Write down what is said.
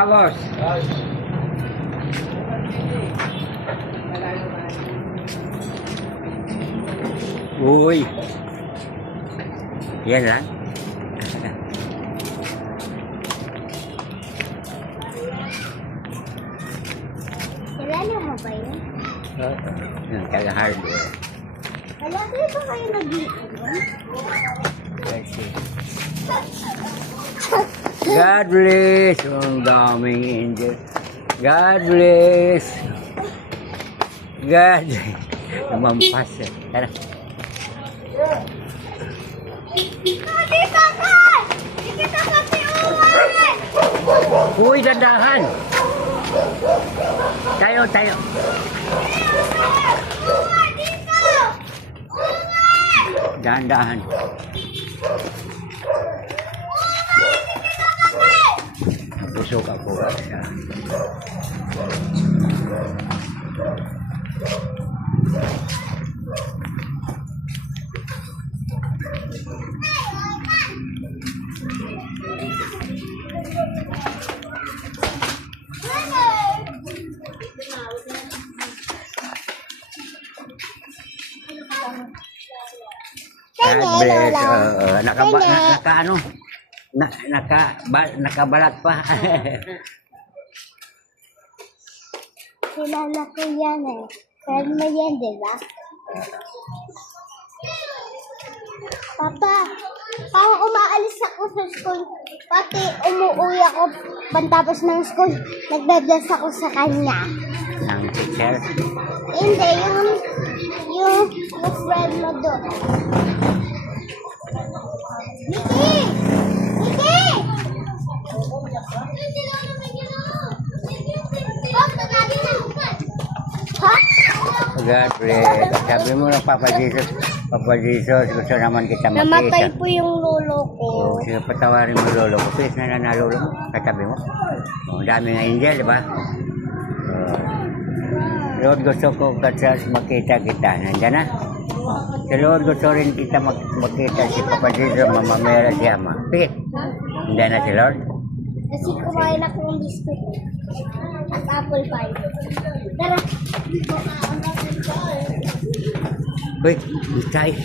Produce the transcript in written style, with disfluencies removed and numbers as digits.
Vamos. Uy. Yan lang. Kilala mo ba yun? Yung taga-hardware. Wala kayo ba kayo nag-iinom? God bless. Ang daming angel. God bless. God. Lumampas. Tara. Dito ka! Dito ka si Uwan! Uy, dandahan. Tayo, tayo. Uwan, dito! Uwan! Dandahan. Busog ako. God bless. Naka ano? Nakabalat pa. Kilala ko yan eh. Friend mo yan, di ba? Papa, parang umaalis ako sa school. Pati umuwi ako pantapos ng school. Nagbe-bless ako sa kanya. Ang teacher. Hindi, yung friend mo doon. Niki! Niki! Ha? God bless. Sabi mo ng Papa Jesus, gusto naman kita makita. Namatay po yung lolo ko. Oh, sige, patawarin mo lolo ko. Please na nanalo mo. Katabi mo. Oh, dami ng angel, di ba? Lord, gusto ko kasi makita kita. Nandiyan na. Si Lord, gusto rin kita makita si Papa Jesus, Mama Mera, si Ama. Sige. Nandiyan na si Lord. Kasi kumain ako ng biscuit. At apple pie. Tara. Uy, bitay.